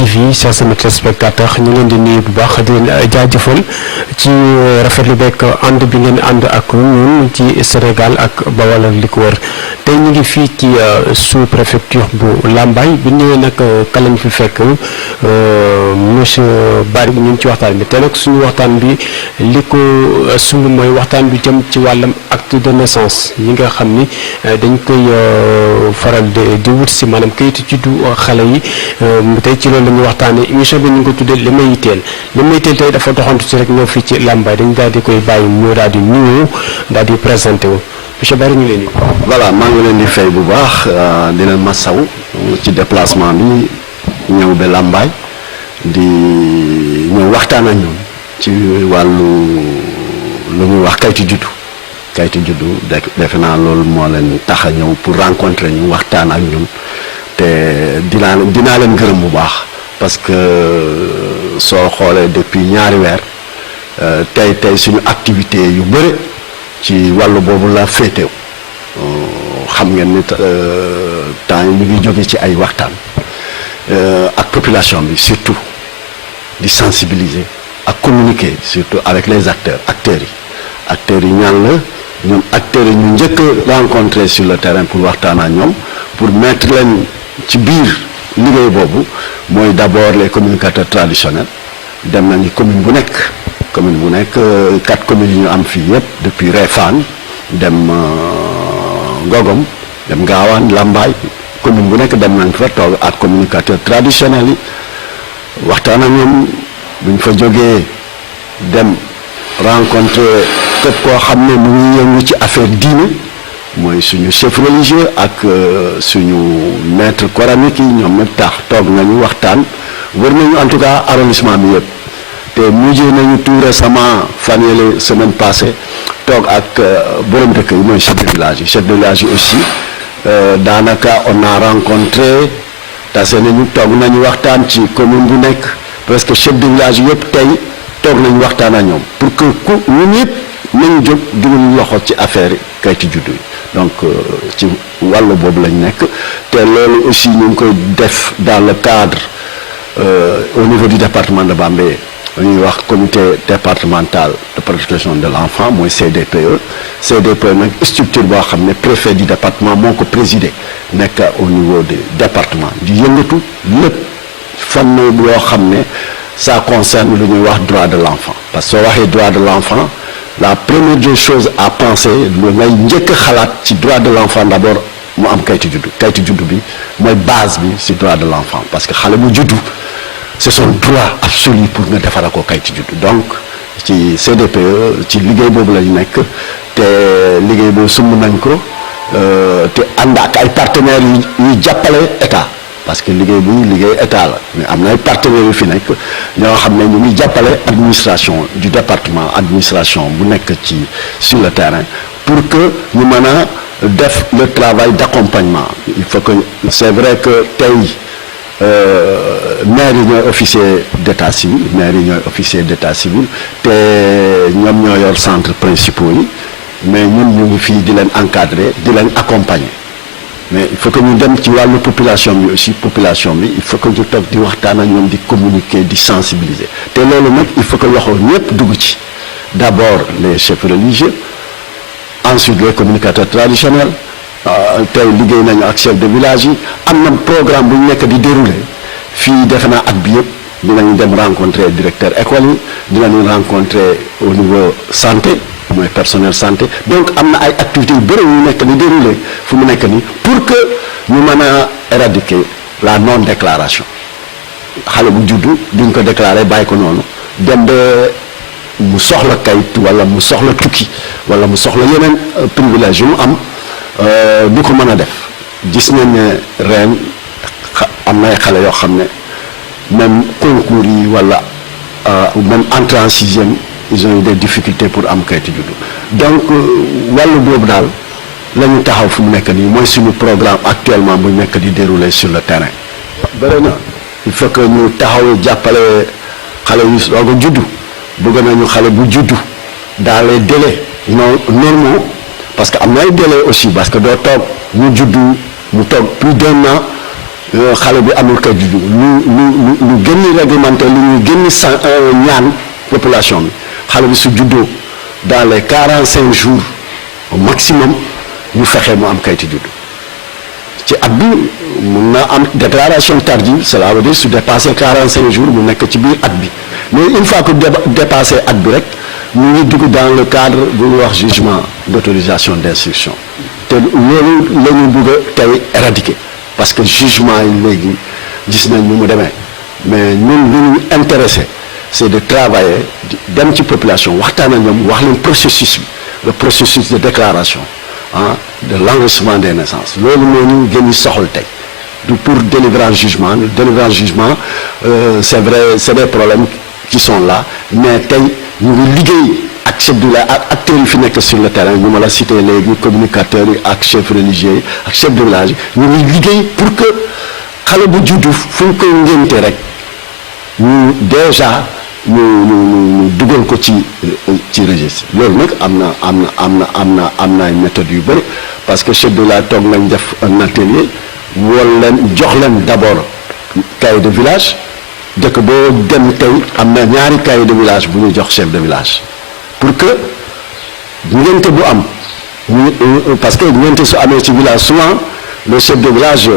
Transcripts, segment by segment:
TV chers téléspectateurs ñu leen di nuyu bu baax di leen jaajëfal ci rafetlu beeg ànd bi ngeen ànd ak ñun ci Sénégal ak Bawol ak li ko wër tey ñu ngi fii ci sous préfecture bu Lambaye bi ñëwee nag ka lañ fi fekk monsieur Bari ñu ngi ci waxtaan bi te nag suñu waxtaan bi li ko sumb mooy waxtaan bi jëm ci wàllam acte de naissance yi nga xam ni dañ koy faral di wut si maanaam kayitu juddu xale yi tey ci loolu la ñuy waxtaanee émission bi ñu ngi ko tuddee li may yitteel tey dafa doxantu si rek ñëw fii ci Lambaye dañ daal di koy bàyyi mu daal di nuyu daal di présenté wu monsieur Bari ñu leen di. voilà maa ngi leen di fay bu baax di leen masaw ci déplacement bi ñëw ba Lambaye di ñëw waxtaan ak ñun ci wàllu lu ñuy wax kayitu juddu defe naa loolu moo leen tax a ñëw pour rencontrer ñu waxtaan ak ñun te dinaa leen gërëm bu baax parce que soo xoolee depuis ñaari weer tey suñu activité yu bëri ci wàllu boobu la féetew xam ngeen ni temps yi ñu ngi jóge ci ay waxtaan ak population bi surtout di sensibiliser ak communiquer surtout avec les acteurs yi ñaan la ñoom acteurs yi ñu njëkk a rencontrer sur le terrain pour waxtaan ak ñoom pour mettre leen ci biir liggéey boobu mooy d'abord les communicateurs traditionnels dem nañu commune bu nekk 4 communes yi ñu am fii yëpp depuis Réfane dem Ngogom dem Gaawaan Lambaye commune bu nekk dem nañ fa toog ak communicateurs traditionnels yi waxtaan ak ñoom buñ fa jógee dem rencontrer képp koo xam ne mu ngi yëngu ci affaire diine mooy suñu chef religieux ak suñu maître coranique yi ñoom ñëpp tax toog nañu waxtaan wër nañu en tout cas arrondissement bi yëpp te mujjee nañu tout récemment fan yële semaine passée toog ak borom dëkk yi mooy chef de village yi aussi daanaka on a rencontré tase nañu toog nañu waxtaan ci commune bu nekk presque chef de village yëpp tey toog nañu waxtaan ak ñoom pour que ñun ñëpp nañu jóg dugal loxo ci affaire kayitu juddu yi donc ci wàllu boobu lañ nekk te loolu aussi ñu ngi koy def dans le cadre au niveau du département de Bambey ñuy wax comité départemental de protection de l'enfant mooy CDPE nag structure boo xam ne préfet du département moo ko présidé nekk au niveau du département di yëngatu lépp fànn loo xam ne ça concerne lu ñuy wax droit de l'enfant parce que soo waxee droit de l'enfant la première des choses à penser lu ngay njëkk a xalaat ci droit de l'enfant d'abord mu am kayitu juddu bi mooy base bi ci droit de l'enfant parce que xale bu juddu c'est son droit absolu pour nga defara ko kayitu juddu donc ci CDPE ci liggéey boobu lañu nekk te liggéey boobu sumb nañ ko te ànd ak ay partenaires yu jàppale état parce que liggéey état la mais am na ay partenaires yu fi nekk ñoo xam ne ñu ngi jàppale administration du département administration bu nekk sur le terrain pour que ñu mën a def le travail d'accompagnement il faut que c'est vrai que tey maire yi ñooy officier d'état civil te ñoom ñoo yor centres principaux yi mais ñun ñu ngi fii di leen encadrer di leen accompagner mais il faut que ñu dem ci wàllu population bi aussi il faut que ñu toog di waxtaan ak ñoom di communiquer di sensibiliser te loolu nag il faut que loxo ñëpp dugg ci d'abord les chefs religieux ensuite les communicateurs traditionnels tey liggéey nañu ak chef de village yi am na programme bu ñu nekk di dérouler fii defe naa at bi yëpp dinañu dem rencontrer directeur école yi dinañu rencontrer au niveau santé mooy personnel santé donc am na ay activités yu bëri yu nekk di dérouler fu mu nekk nii pour que ñu mën a éradiquer la non déclaration xale bu juddu duñ ko déclarer bàyyi ko noonu dem ba mu soxla kayit wala mu soxla tukki wala mu soxla yeneen privilège yu mu am du ko mën a def gis nañ ne ren am na ay xale yoo xam ne même concours yi wala même entrée en sixième ils ont eu des difficultés pour am kayitu juddu donc wàllu boobu daal la ñu taxaw fu mu nekk nii mooy suñu programme actuellement bu nekk di dérouler sur le terrain. bëri na il faut que ñu taxaw jàppale xale yu soog a juddu bëgg nañu xale bu juddu dans les délais normaux parce que am na ay délais aussi parce que doo toog mu juddu mu toog plus d'un an xale bi amul kayitu juddu lu ñuy réglementer lu ñuy gën ñaan population bi xale bi su juddoo dans les 45 jours au maximum ñu fexe mu am kayitu juddu ci at bi mun na am déclaration tardive cela veut dire su dépassé 45 jours mu nekk ci biir at bi mais une fois que dépassé at bi rek ñu ngi dugg dans le cadre bu ñuy wax jugement d'autorisation d'instruction te loolu la ñu bëgg a tey éradiquer parce que jugement yi léegi gis nañ ni mu demee mais ñun lu ñu intéressé c'est de travailler dem ci population waxtaan ak ñoom wax leen processus bi le processus de déclaration de l'enregistrement des naissances loolu moo ñu gën a soxal tey du pour délivrer jugement c'est vrai c'est des problèmes qui sont là mais tey ñu ngi liggéey ak chef de village ak acteurs yi fi nekk sur le terrain ñu ma la cité léegi communicateurs yi ak chef religieux yi ak chef de village yi ñu ngi liggéey pour que xale bu juddu fu ñu koy ngénte rek ñu déjà ñu dugal ko ci registre loolu nag am na ay méthodes yu bëri parce que chef de village toog nañ def un atelier wol leen jox leen d'abord cahier de village dëkk boo dem tey am na ñaari cahier de village bu ñu jox chef de village pour que ngénte bu am parce que ngénte su amee ci village souvent le chef de village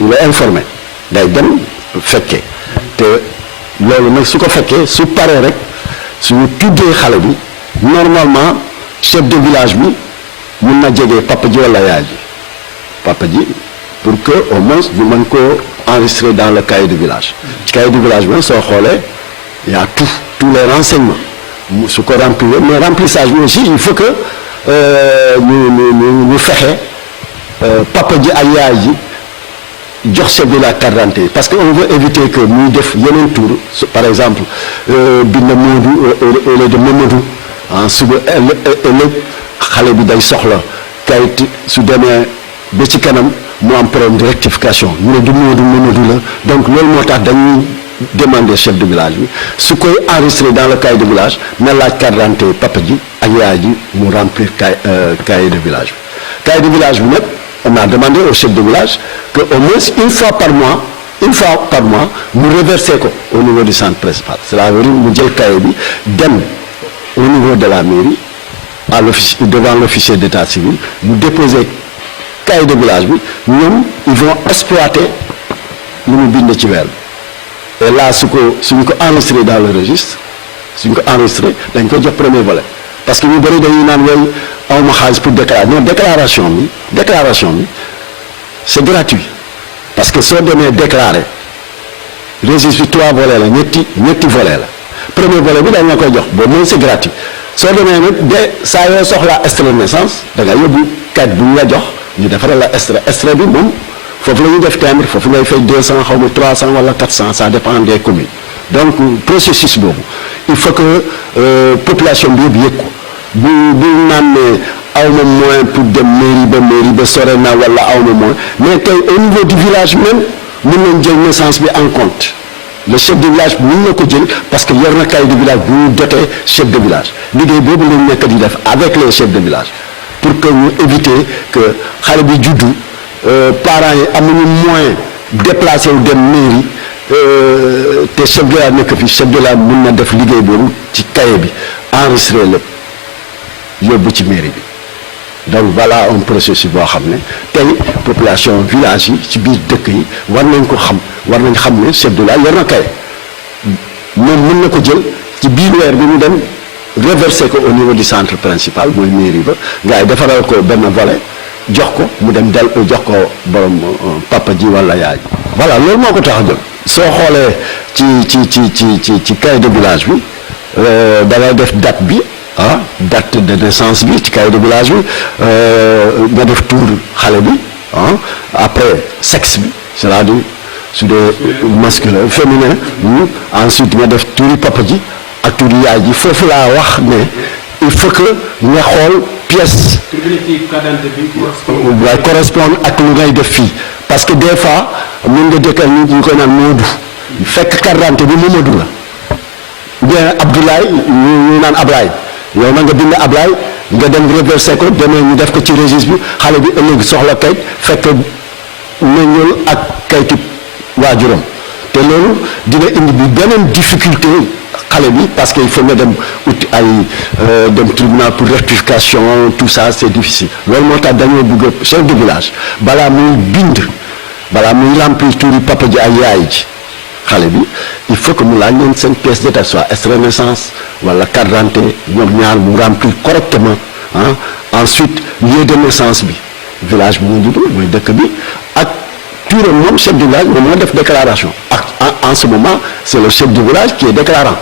il est informé day dem fekkee te loolu nag su ko fekkee su paree rek suñu tuddee xale bi normalement chef de village bi mun na jege papa ji wala yaay ji papa ji pour que au moins ñu mën koo enregistrer dans le cahier de village ci cahier de village bi soo xoolee y a tous les renseignements su ko remplir mais remplissage bi aussi il faut que ñu fexe papa ji ak yaay ji jox chef de la carte d'identité parce que on veut éviter que muy def yeneen tour par exemple bind Modou au lieu de Mamadou suba ëllëg xale bi day soxla kayit su demee ba ci kanam mu am problème de rectification ñu ne du Modou Mamadou la donc loolu moo tax dañuy demander chef de village bi su koy enregistrer dans le cahier de village na laaj carte d'identité papa ji ak yaay ji mu remplir cahier de village bi cahier de village bi nag on a demandé au chef de village que au moins une fois par mois mu reverser ko au niveau du centre principal cela veut dire mu jël cahier bi dem au niveau de la mairie à l'office devant l'officier d'état civil mu déposer cahier de village bi ñoom ils vont exploiter lu mu bind ci weer bi et là suñu ko enregistré dans le registre suñu ko enregistré dañ ko jox premier volet parce que ñu bëri dañuy naan way awma xaalis pour déclarer non déclaration bi c'est gratuit parce que soo demee déclarer registre bi 3 volets la ñetti volet la premier volet bi dañ la koy jox boobu mooy c'est gratuit soo demee nag de saa yoo soxlaa extrait de naissance da nga yóbbu kayit bu ñu la jox ñu defaral la extrait bi moom foofu la ñuy def timbre foofu ngay fay 200 xaw ma 300 wala 400 ça dépend des communes donc processus boobu il faut que population bi yëpp yëg ko bu naan ne awma moyen pour dem mairie ba sore na wala awma moyen mais tey au niveau du village même mën nañ jël naissance bi en compte le chef de village mën na ko jël parce que yor na cahier de village bu ñu doté chef de village liggéey boobu lañ nekk di def avec les chefs de village pour que ñu éviter que xale bi juddu parents yi amuñu moyen déplacé wu dem mairie te chef de village nekk fi chef de village mën na def liggéey boobu ci cahier bi enregistré lépp yóbbu ci mairie bi donc voilà un processus boo xam ne tey population village yi ci biir dëkk yi war nañ xam ne chef de village yor na cahier moom mën na ko jël ci biir weer bi mu dem reverser ko au niveau du centre principal mooy mairie ba gars yi defaral ko benn volet jox ko mu dem jox ko borom papa ji wala yaay voilà loolu moo ko tax a jóg soo xoolee ci cahier de village bi da ngay def date bi date de naissance bi ci cahier de village bi nga def tur xale bi après sexe bi c'est-à-dire su dee masculin féminin ensuite nga def turi papa ji ak turi yaay ji foofu laa wax ne il faut que nga xool pièce waaye correspond ak lu ngay def fii parce que des fois mën nga dëkkal nit ñu koy naan Modou fekk carte d'identité bi Mamadou la bien Abdoulaye ñu naan Ablaye yow na nga bind Ablaye nga dem reversé ko demee ñu def ko ci registre bi xale bi ëllëg soxla kayit fekk meññul ak kayitu waajuram te te loolu dina indi bi beneen difficulté xale bi parce que il faut nga dem ut ay dem tribunal pour rectification tout ça c'est difficile loolu moo tax dañoo bëgg chef de village balaa muy bind balaa muy remplir turi papa ji ay yaay ji xale bi il faut que mu laaj leen seen pièce d'état soit extrait de naissance wala carte d'identité ñoom ñaar mu remplir correctement ensuite lieu de naissance bi village bi mu judd mooy dëkk bi ak turam moom chef de village moom moo def déclaration ak en ce moment c'est le chef du village qui est déclarant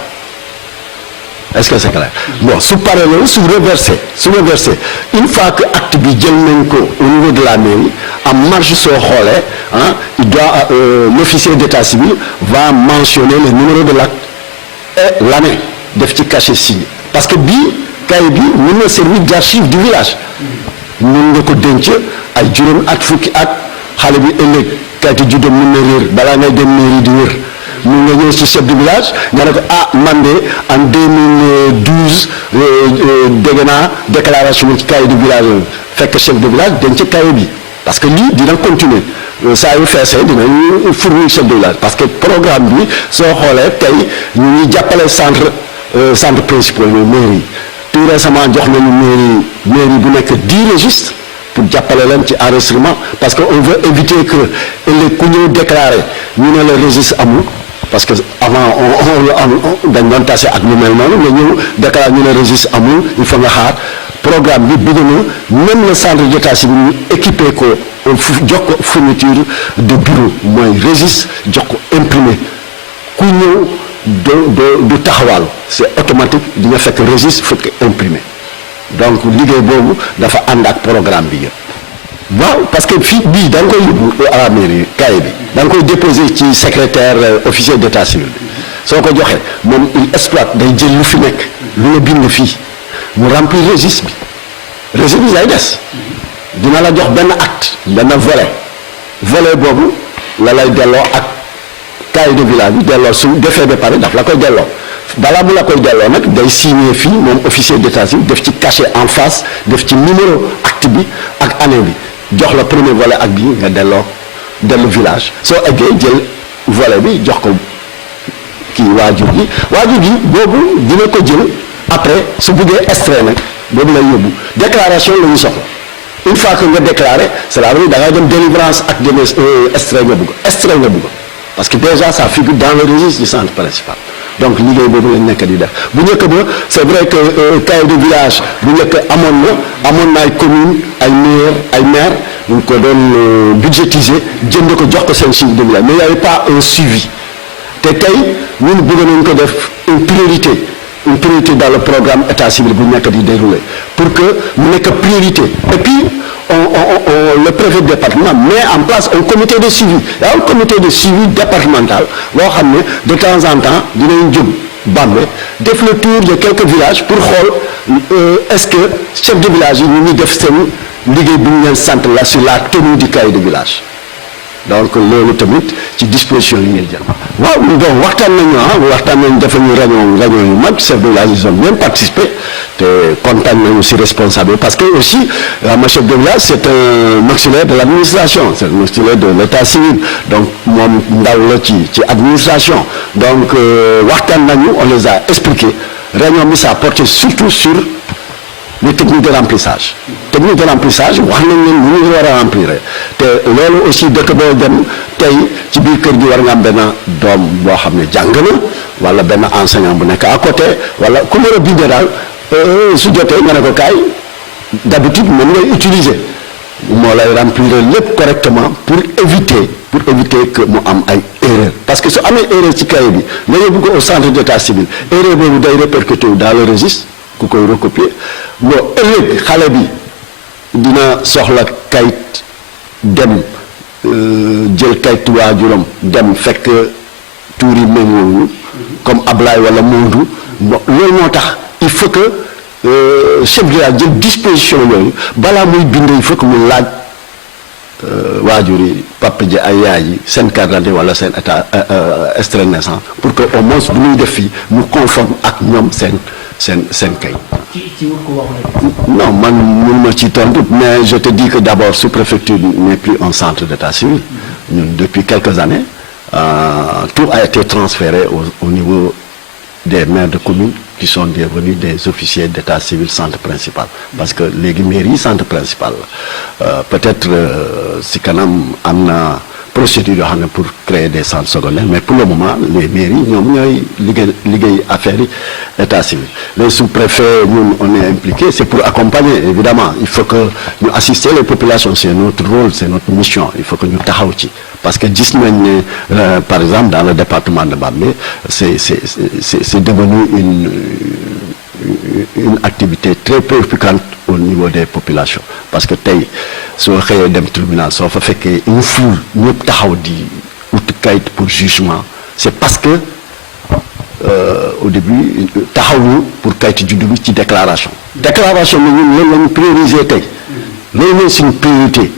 est-ce que c'est clair bon su paree loolu su reversé une fois que acte bi jël nañ ko au niveau de la mairie en marge soo xoolee il doit l'officier d'état civil va mentionner le numéro de l'acte et l'année def ci cachet signé parce que bii kay bi mën na servir d'archive du village mën nga ko denc ay juróom at fukki at xale bi ëllëg kayitu juddam mën na réer balaa ngay dem mairie di wër mun nga ñëw ci chef de village nga ne ko man de en 2012 dégg naa déclaration ci cahier de village fekk chef de village denc ci cahier bi parce que lii dina continuer saa yu feesee dinañu fournir chef de village parce que programme bi soo xoolee tey ñu ngi jàppale centre principal mooy mairie tout récemment jox nañu mairie bu nekk 10 registres pour jàppale leen ci enregistrement parce que on veut éviter que ëllëg ku ñëw déclarer ñu ne le registre amul parce que avant on dañ doon tase ak ñu mel noonu nga ñëw déclarer ñu ne registre amul il faut nga xaar programme bi bëgg na même le centre d'état civil ñu équipé ko jox ko fourniture de bureau mooy registre jox ko imprimé ku ñëw du taxawal c'est automatique di nga fekk registre fekk imprimé donc liggéey boobu dafa ànd ak programme bi yëpp waaw parce que fii bii da nga koy yóbbu à la mairie cahier bi da nga koy déposer ci secrétaire officier d'état civil bi soo ko joxee moom il exploite day jël lu fi nekk lu nga bind fii mu remplir registre bi lay des dina la jox benn acte benn volet boobu la lay delloo ak cahier de village bi delloo su defee ba pare daf la koy delloo balaa bu la koy delloo nag day signer fii moom officier d'état civil def ci cachet en face def ci numéro acte bi ak année bi jox la premier volet ak bi nga dellu village soo eggee jël volet bi jox ko kii waajur gi boobu dina ko jël après su buggee extrait nag boobu lay yóbbu déclaration la ñu soxla une fois que nga déclaré cela veut dire da ngay dem délivrance ak dem extrait nga bugg parce que déjà ça figure dans le registre du centre principal donc liggéey boobu lañ nekk di def bu njëkk ba c'est vrai que cahier de village bu njëkk amoon na ay communes ay maire ñu ko doon budgétiser jënd ko jox ko seen chiffre de village mais il y avait pas un suivi te tey ñun bëgg nañ ko def une priorité dans le programme état civil bu nekk di dérouler pour que mu nekk priorité et puis le préfet de département met en place un comité de suivi. Il y a un comité de suivi départemental boo xam ne de temps en temps dinañ jóg Bambey def le tour de quelques villages pour xool est-ce que chef de village yi ñu ngi def seen liggéey bi ñu leen sant la sur la tenue du cahier de village donc loolu tamit ci disposition yi ngay jël waaw donc waxtaan nañu dafa ñu réunion yu mag chef de village ils ont bien participé te kontaan nañu si responsable parce que aussi ma chef de village c'est un auxiliaire de l'administration c'est un auxiliaire de l'état civil donc moom ndaw la ci administration donc waxtaan nañu on les a expliqué réunion bi ça a porté surtout sur les techniques de remplissage wax nañ leen lu ñu war a remplir te loolu aussi dëkk boo dem tey ci biir kër gi war nga am benn doom boo xam ne jàng na wala benn enseignant bu nekk à côté wala ku mën a bindee daal su jotee nga ne ko kaay d'habitude moom ngay utiliser moo lay remplir lépp correctement pour éviter que mu am ay erreur parce que su amee erreur ci cahier bi nga yóbbu ko au centre d'état civil erreur boobu day répercuter dans le registre ku koy recopier bon ëllëg xale bi dina soxla kayit dem jël kayit waajuram dem fekk tuur yi méngoowuñu comme Ablaye wala Moodu bon loolu moo tax il faut que chef de village jël disposition yooyu balaa muy bind il faut que mu laaj waajur yi papa ji ay yaay yi seen carte d'identité wala seen état extrait de naissance pour que au moins bu ñuy def fii mu conforme ak ñoom seen kay. non man mënuma ci tontu mais je te dis que d'abord sous-préfecture n'est plus un centre d'état civil ñun depuis quelques années tout a été transféré au niveau des maires de communes qui sont devenus des officiers d'état civil centre principal parce que léegi mairie centre principal la peut-être si kanam am na procédure yoo xam ne pour créer des centres secondaires mais pour le moment les mairies ñoom ñooy liggéey affaire yi état civil les sous-préfets ñun on est impliqué c'est pour accompagner évidemment il faut que ñu assister les populations c'est notre rôle c'est notre mission il faut que ñu taxaw ci parce que gis nañ ne par exemple dans le département de Bambey c'est devenu une activité très préoccupante au niveau des populations parce que tey soo xëyee dem tribunal soo fa fekkee une foule ñëpp taxaw di ut kayit pour jugement c'est parce que au début taxawuñu pour kayitu juddu bi ci déclaration bi ñun loolu lañu prioriser tey loolu mooy suñu priorité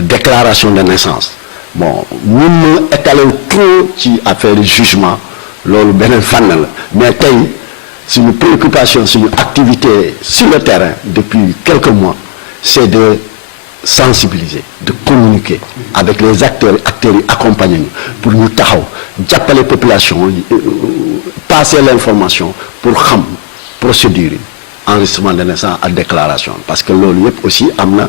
déclaration de naissance bon mun na étaler trop ci affaire jugement loolu beneen fànn la mais tey suñu préoccupation suñu activité sur le terrain depuis quelques mois c'est de sensibiliser de communiquer avec les acteurs yi accompagner ñu pour ñu taxaw jàppale population yi passer l'information pour xam procédure yi enregistrement de naissance ak déclaration parce que loolu yëpp aussi am na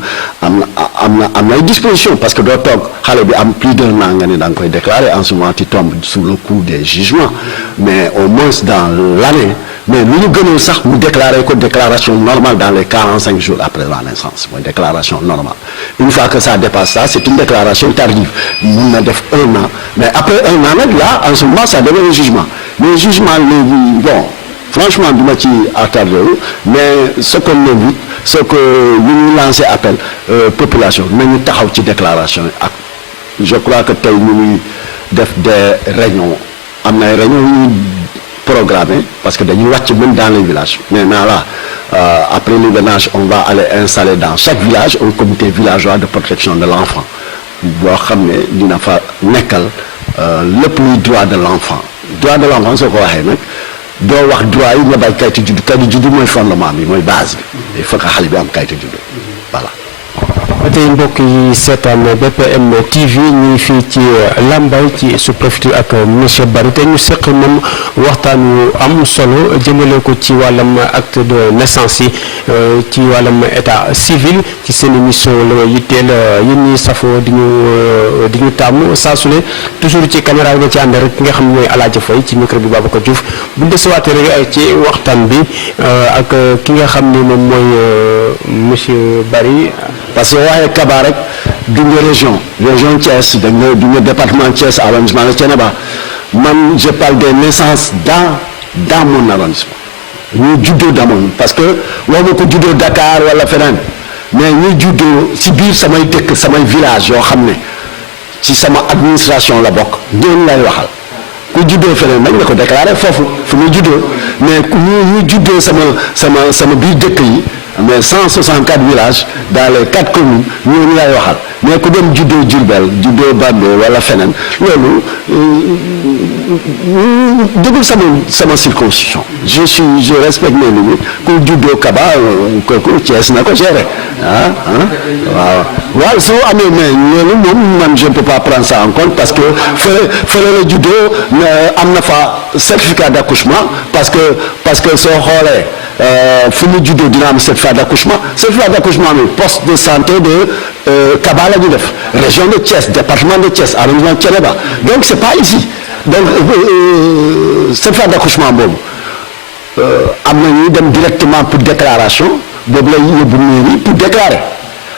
ay dispositions parce que doo toog xale bi am plus d'un an nga ne da nga koy déclarer en ce moment tu tombes sous le coup des jugements mais au moins dans l'année mais lu ñu gënal sax mu déclarer ko déclaration normale dans les 45 jours après la naissance mooy déclaration normale une fois que ça dépasse ça c'est une déclaration tardive mun na def 1 an mais après 1 an nag là en ce moment ça devient un jugement mais jugement léegi bon franchement du ma ci attardé wu mais ce qu'on invite ce que ñu lancé appel population nañu taxaw ci déclaration yi ak je crois que tey ñu ngi def des réunions am na ay réunions yu programmées parce que dañuy wàcc même dans les villages maintenant là après l'hivernage on va aller installer dans chaque village un comité villageois de protection de l'enfant boo xam ne dina fa nekkal lépp luy droit de l'enfant soo ko waxee nag doo wax droit yi nga bay kayitu juddu mooy fondement bi mooy base bi il faut que xale bi am kayitu juddu voilà. ba tey mbokk yi seetaan BPM TV ñu ngi fii ci Lambaye ci sous-préfecture ak monsieur Barry te ñu seq moom waxtaan wu am solo jëmale ko ci wàllam acte de naissance yi ci wàllam état civil ci seen émission la yitteel yéen ñi safoo di ñu tàmm saa su ne toujours ci caméra bi nga ci ànd rek ki nga xam ne mooy Alaaji Faye ci micro bi Babacar Diouf bu ñu desewaatee rek ci waxtaan bi ak ki nga xam ne moom mooy monsieur Barry parce que waaye Kaba rek duñu région Thiès duñu département Thiès arrondissement de Thiénaba man je parle des naissances dans mon arrondissement ñu juddoo damoon parce que waxuma ko juddoo Dakar wala feneen mais ñu juddoo ci biir samay dëkk samay village yoo xam ne ci sama administration la bokk ñoom lay waxal ku juddoo feneen nag nga ko déclaré foofu fu mu juddoo mais ñu juddoo sama biir dëkk yi mais 164 villages dans les 4 communes ñooñu lay waxal mais ku dem juddoo Diourbel juddoo Bambey wala feneen loolu dégul sama circonscription je respecte mes limites ku juddoo Kaba kooku Thiès na ko gérer waaw soo amee mais loolu moom man je ne peux pas prendre ça en compte parce que fële la juddoo am na fa certificat d'accouchement parce que soo xoolee fu mu juddoo dina am certificat d'accouchement bi poste de santé de Kaba la ñu def région de Thiès département de Thiès arrondissement de Thiénaba donc c'est pas ici donc certificat d'accouchement boobu am na ñuy dem directement pour déclaration boobu lay yóbbu mairie pour déclarer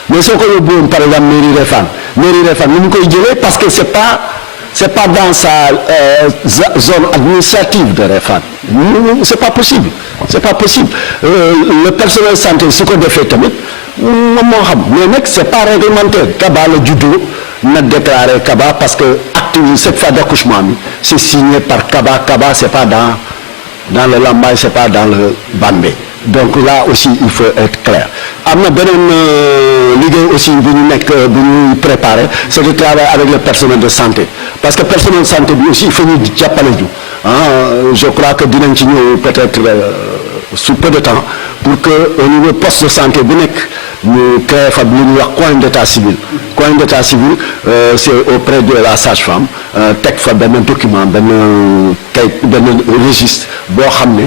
mais soo ko yóbbuwoon par exemple mairie Réfane ni mu koy jëlee parce que c'est pas dans sa zone administrative de Réfane c'est pas possible le personnel santé su ko defee tamit moom moo xam mais nag c'est pas réglementaire Kaba la juddoo na déclarer Kaba parce que acte certificat d'accouchement bi c'est signé par Kaba c'est pas dans le Lambaye c'est pas dans le Bambey donc là aussi il faut être clair am na beneen liggéey aussi bu ñuy préparer c'est de travailler avec le personnel de santé parce que personnel de santé bi aussi il faut ñu jàppale ñu je crois que dinañ ci ñëw peut-être sous peu de temps pour que au niveau poste de santé bu nekk ñu créé fa li ñuy wax coin d'état civil coin d'état civil c'est auprès de la sage-femme teg fa benn document benn registre boo xam ne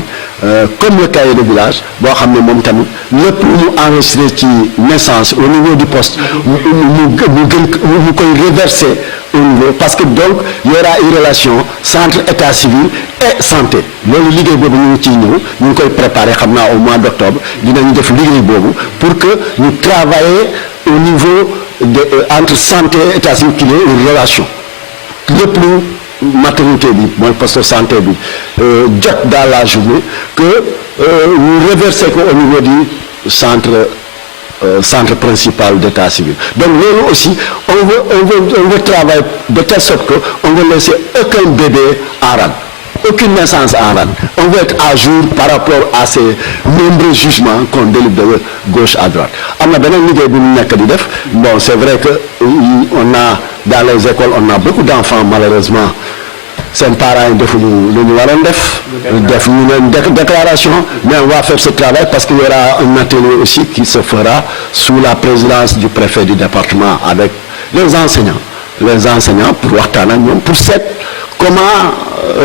comme le cahier de village boo xam ne moom tamit lépp lu mu enregistré ci naissance au niveau du poste mu koy reverser au niveau parce que donc il y aura une relation centre état civil et santé loolu liggéey boobu ñu ngi ciy ñëw ñu ngi koy préparer xam naa au mois d'octobre dinañu def liggéey boobu pour que ñu travailler au niveau de entre santé et état civil qu'il y ait une relation lépp lu maternité bi mooy poste de santé bi jot dans la journée que ñu reverser ko au niveau du centre principal d'état civil donc loolu aussi on veut travailler de telle sorte que on veut laisser aucun bébé en rade aucune naissance en rade on veut être à jour par rapport à ces nombreux jugements qu'on délivre de gauche à droite am na beneen liggéey bu ñu nekk di def bon c'est vrai que on a dans les écoles on a beaucoup d'enfants malheureusement seen parents yi defuñu lu ñu waroon def ñu leen déclaration mais on va faire ce travail parce qu'il y aura un atelier aussi qui se fera sous la présidence du préfet du département avec les enseignants pour waxtaan ak ñoom pour seet comment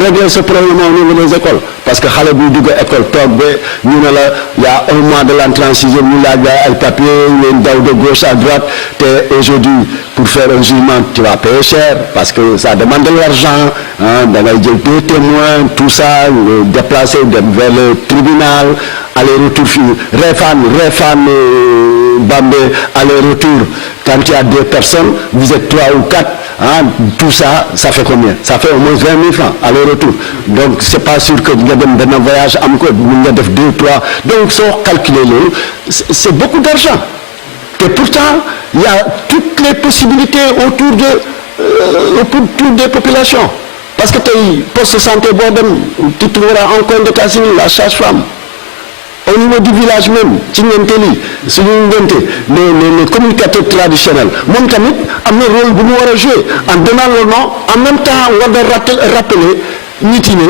régler ce problème au niveau des écoles parce que xale buy dugg école toog ba ñu ne la y a un mois de l'entrée en sixième ñu laaj ay papier leen daw de gauche à droite te aujourd'hui pour faire un jugement tu vas payer cher parce que ça demande de l'argent da ngay jël deux témoins tout ça déplacer dem vers le tribunal aller-retour fii Réfane Bambey aller-retour quand il y a deux personnes vous êtes trois ou quatre tout ça fait combien ça fait au moins 20 000 francs aller-retour donc c'est pas sûr que nga dem benn voyage am ko mun nga def 2 3 donc soo calculer loolu c'est beaucoup d'argent et pourtant il y a toutes les possibilités autour des populations parce que tey poste de santé boo dem tu trouveras en coin d'état civil la sage-femme au niveau du village même ci ngente li suñu ngente les communicateurs traditionnels moom tamit am na rôle bu mu war a jouer en donnant le nom en même temps war na rappeler nit yi ne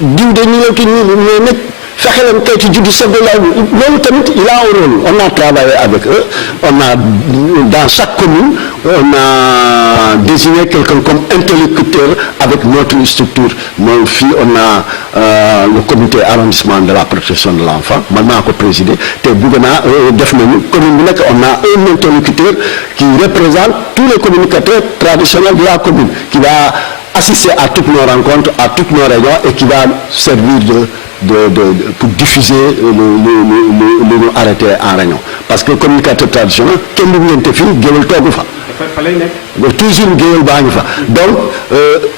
diw de ñu ki ñu ne fexe leen kay ci juddu chef de la loolu tamit il a un rôle on a travaillé avec eux on a dans chaque commune on a désigné quelqu'un comme interlocuteur avec notre structure mooy fii on a le comité arrondissement de la protection de l'enfant man maa ko présider te bëgg naa def nañu commune bu nekk on a un interlocuteur qui représente tous les communicateurs traditionnels de la commune qui va assister à toutes nos rencontres à toutes nos réunions et qui va servir pour diffuser lu ñu arrêté en réunion parce que communicateur traditionnel kenn du ngeen fii géwél toogu fa. fa lay nekk. toujours géwél baa ngi fa donc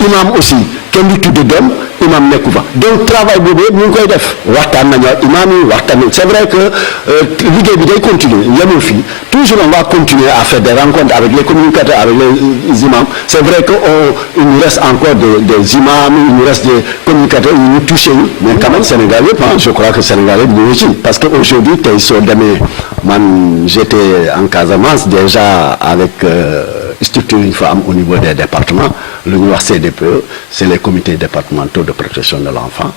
imam aussi kenn du tudd doom imam nekku fa donc travail boobu yëpp ñu ngi koy def waxtaan nañu ak imam yi waxtaan nañu c'est vrai que liggéey bi day continuer yemul fii toujours on va continuer à faire des rencontres avec les communicateurs avec les imams c'est vrai que il nous reste encore des imams il nous reste des communicateurs yu ñu touché wu mais quand même Sénégal yëpp je crois que Sénégal yëpp ñu ngi ci parce que aujourd'hui tey soo demee man j'étais en Casamance déjà avec structure yi ñu fa am au niveau des départements lu ñuy wax CDPE c'est les comités départementaux de protection de l'enfant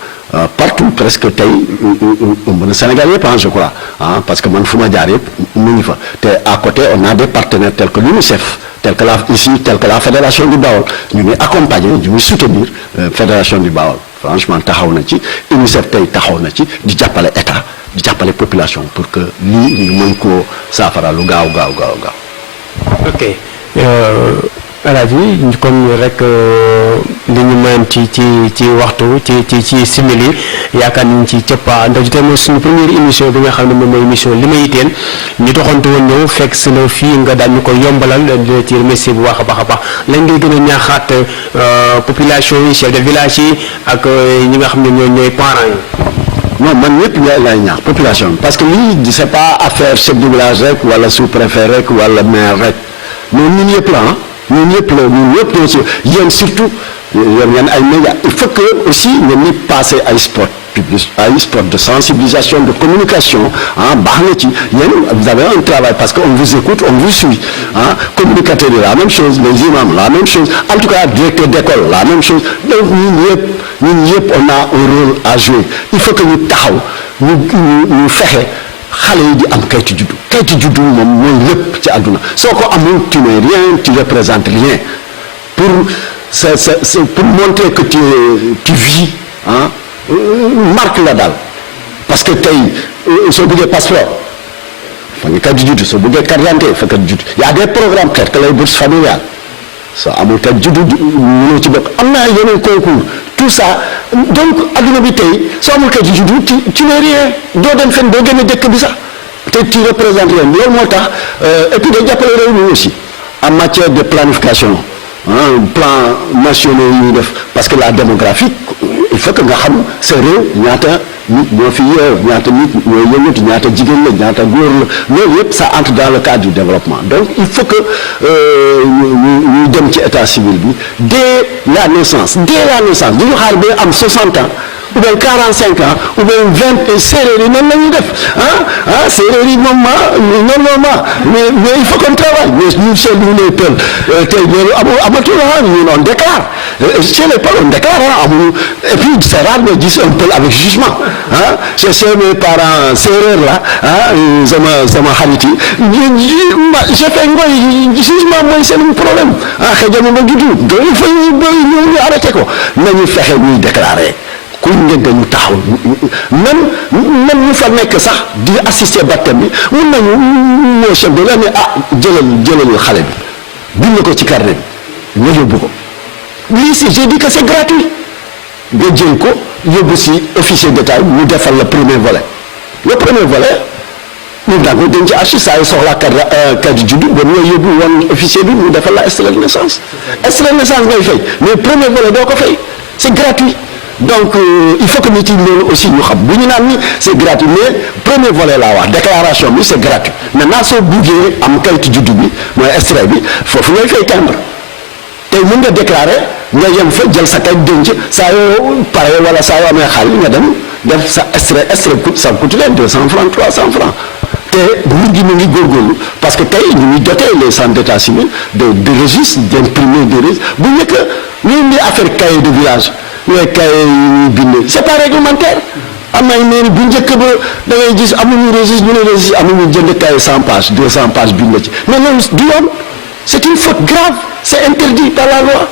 partout presque tey mën na Sénégal yëpp je crois parce que man fu ma jaar yëpp mu ngi fa te à côté on a des partenaires tels que l'UNICEF tel que la fédération du Baol ñu ngi accompagner ñu ngi soutenir fédération du Baol franchement taxaw na ci UNICEF tey taxaw na ci di jàppale état di jàppale population pour que lii ñu mën koo saafara lu gaaw. ok Alaaji comme rek li ñu mën ci waxtu ci simili yaakaar nañ ci cëppa ndax tey mooy suñu première émission bi nga xam ne moom mooy émission li ma yitteel ñu doxantu woon ñëw fekk si la fii nga daan ñu ko yombalal dina ci remercier bu baax a baax lañ ngay gën a ñaaxaat population yi chef de village yi ak ñi nga xam ne ñooy parents yi. non man ñëpp lay ñaax population bi parce que lii c'est pas affaire chef de village rek wala sous-préfet rek wala maire rek mais ñun ñëpp ñoo ci yéen surtout yéen ngeen ay médias il faut que aussi ngeen ñi passer ay sport public ay sport de sensibilisation de communication baax na ci yéen vous avez un travail parce que on vous écoute on vous suit communicateurs yi la même chose les imams la même chose en tout cas directeur d'école la même chose donc ñun ñëpp on a un rôle à jouer il faut que ñu taxaw ñu fexe xale yi di am kayitu juddu moom mooy lépp ci àdduna soo ko amul tu n'es rien, tu représentes rien. Pour montrer que tu vis marque la daal parce que tey soo bëggee passeport fa nga kayitu juddu soo bëggee carte d'identité fa kayitu juddu y a des programmes xeet ka lay bourse familiale soo amul kayitu juddu mënoo ci bokk am na yeneen concours tout ça donc adduna bi tey soo amul kayitu juddu tu n'es rien doo dem fenn doo génne dëkk bi sax te tu représentes rien loolu moo tax et puis day jàppale réew mi aussi en matière de planification plan national yi ñuy def parce que la démographie il faut que nga xam sa réew ñaata nit ñoo fi yeew ñaata nit ñoo yëngatu ñaata jigéen la ñaata góor la loolu yëpp ça entre dans le cadre du développement donc il faut que ñu dem ci état civil bi dès la naissance du ñu xaar ba am 60 ans ou bien 45 ans ou bien 20 séeréer yi nan la ñuy def séeréer yi moom normalement mais il faut qu'on travaille mais ñu seet ñu lay pël tey loolu amatul ñun on déclare chez les Pël on déclare amul et puis c'est rare nga gis un pël avec jugement chez mes parents séeréer la sama xarit yi j'ai fait ngoy jugement mooy seen problème xëy na ma juddu donc il faut ñu arrêté ko nañu fexe ñuy déclarer ku ngeen ñu taxaw même ñu fa nekk sax di assister baptême bi mun nañu moo chef de la ne jëlal xale bi bind ko ci carnet bi nga yóbbu ko lii si j'ai dit que c'est gratuit nga jël ko yóbbu si officier d'état mu defal le premier volet ñu daan ko denc archive saa yu soxlaa carte juddu ba ñu yóbbu woon officier bi mu defal la extrait de naissance ngay fay mais premier volet doo ko fay c'est gratuit donc il faut que nit yi loolu aussi ñu xam bu ñu naan ni c'est gratuit mais premier volet laa wax déclaration bi c'est gratuit maintenant soo buggee am kayitu juddu bi mooy extrait bi foofu ngay fay timbre tey mën nga déclarer nga yem fa jël sa kayit denc saa yoo pare wala saa yoo amee xaalis nga dem def sa extrait coûte ça coûte leen 200 francs 300 francs te nguur gi mu ngi góorgóorlu parce que tey ñu ngi doté les centres d'état civil de registre d'imprimer des registres bu njëkk ñu indi affaire cahier de village mais cahier yi ñuy bind c'est pas réglementaire am na ne bu njëkk ba da ngay gis amuñu registre ñu ne registre amuñu jënd cahier 100 pages 200 pages bind la ci mais loolu du yoon c'est une faute grave c'est interdit par la loi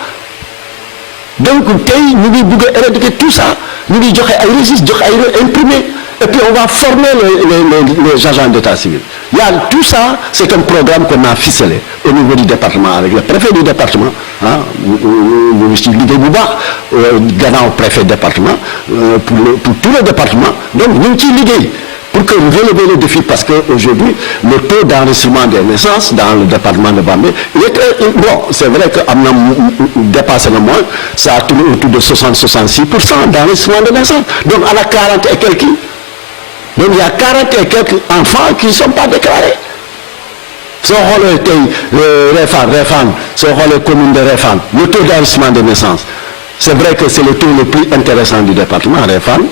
donc tey ñu ngi bëgg a éradiquer tout ça ñu ngi joxe ay registres joxe ay imprimés et puis on va former les agents d'état civil il y a tout ça c'est un programme qu'on a ficelé au niveau du département avec le préfet du département ñu ngi ci liggéey bu baax gannaaw préfet département pour tout le département donc ñu ngi ciy liggéey pour que relever le défi parce que aujourd'hui le taux d'enregistrement des naissances dans le département de Bambey il est très bon c'est vrai que am na dépassé na moins ça tourne autour de 60-66% d'enregistrement de naissance donc on a 40 et quelques donc il y a 40 et quelques enfants qui ne sont pas déclarés soo xoolee tey Réfane soo xoolee commune de Réfane le taux d'enregistrement de naissance c'est vrai que c'est le taux le plus intéressant du département Réfane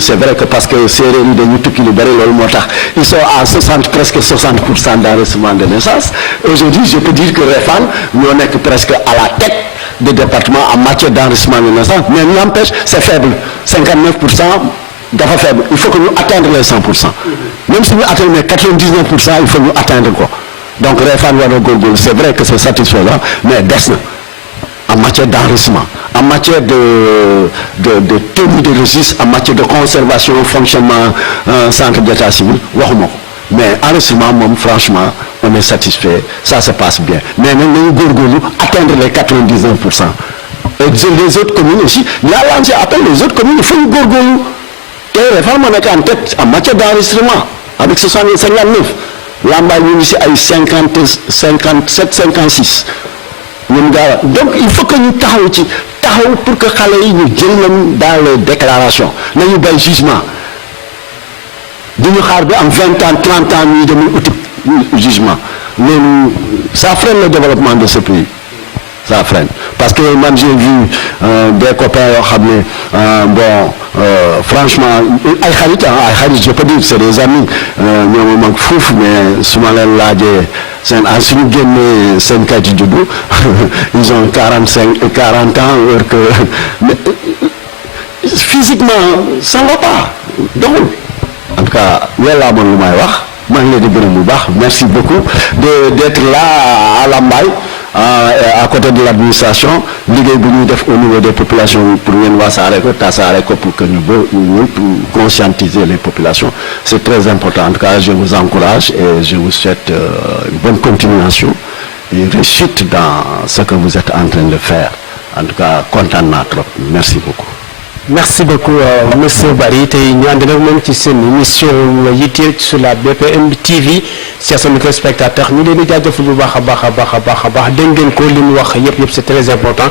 c'est vrai que parce que séeréer yi dañu tukki lu bari loolu moo tax ils sont à presque 60% d'enregistrement de naissance aujourd'hui je peux dire que Réfane ñoo nekk presque à la tête du département en matière d'enregistrement de naissance mais n'empêche c'est faible 59% dafa faible il faut que ñu atteindre les 100% même si ñu atteindre les 99% il faut ñu atteindre ko donc Réfane war na góorgóorlu c'est vrai que c'est satisfaisant mais des na en matière d'enregistrement en matière de tenue de registre en matière de conservation fonctionnement centre d'état civil waxuma ko mais enregistrement moom franchement on est satisfait ça se passe bien mais nag nañu góorgóorlu atteindre les 99% et les autres communes aussi il y a lancé appel les autres communes il faut ñu góorgóorlu te Réfane moo nekk en tête en matière d'enregistrement avec 59 Lambaye ñu ngi si ay 57 56 ñun gaaw donc il faut que ñu taxaw pour que xale yi ñu jël leen dans les déclarations nañu bay jugement du ñu xaar bi am 20 ans 30 ans ñuy dem uti jugement loolu ça freine le développement de ce pays ça freine parce que man j'ai vu des copains yoo xam ne bon franchement ay xarit je peux dire c'est des amis ñoo ma mag fuuf mais su ma leen laajee seen suñu génnee seen kayitu juddu ils ont 40 ans alors que physiquement ça va pas doxul en tout cas loolu laa amoon lu may wax maa ngi leen di gërëm bu baax merci beaucoup d'être là à Lambaye à côté de l'administration liggéey bu ñuy def au niveau des populations pour ngeen wasaare ko tasaare ko pour que ñu conscientiser les populations c'est très important en tout cas je vous encourage et je vous souhaite une bonne continuation et réussite dans ce que vous êtes en train de faire en tout cas kontaan naa trop merci beaucoup. merci beaucoup monsieur Barry tey ñu ànd nag moom ci seen émission yitteel sur la BPM TV chers téléspectateurs ñu leen di jaajëfal bu baax a baax dégg ngeen ko li mu wax yëpp c'est très important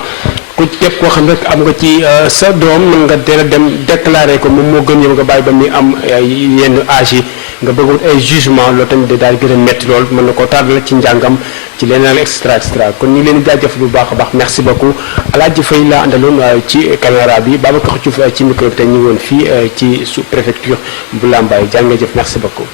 ku képp koo xam rek am nga ci sa doom mën nga teel a dem déclarer ko moom moo gën yow nga bàyyi ba muy am yenn âge yi nga bëgg ay jugement loolu tamit daal gën a métti lool mën na koo tardal ci njàngam ci leneen extra kon ñu leen di jaajëfal bu baax a baax merci beaucoup Alaaji Faye la àndaloon ci caméra bi Babacar Diouf ci micro bi te ñu ngi woon fii ci sous préfecture bu Lambaye jaa ngeen jëf merci beaucoup.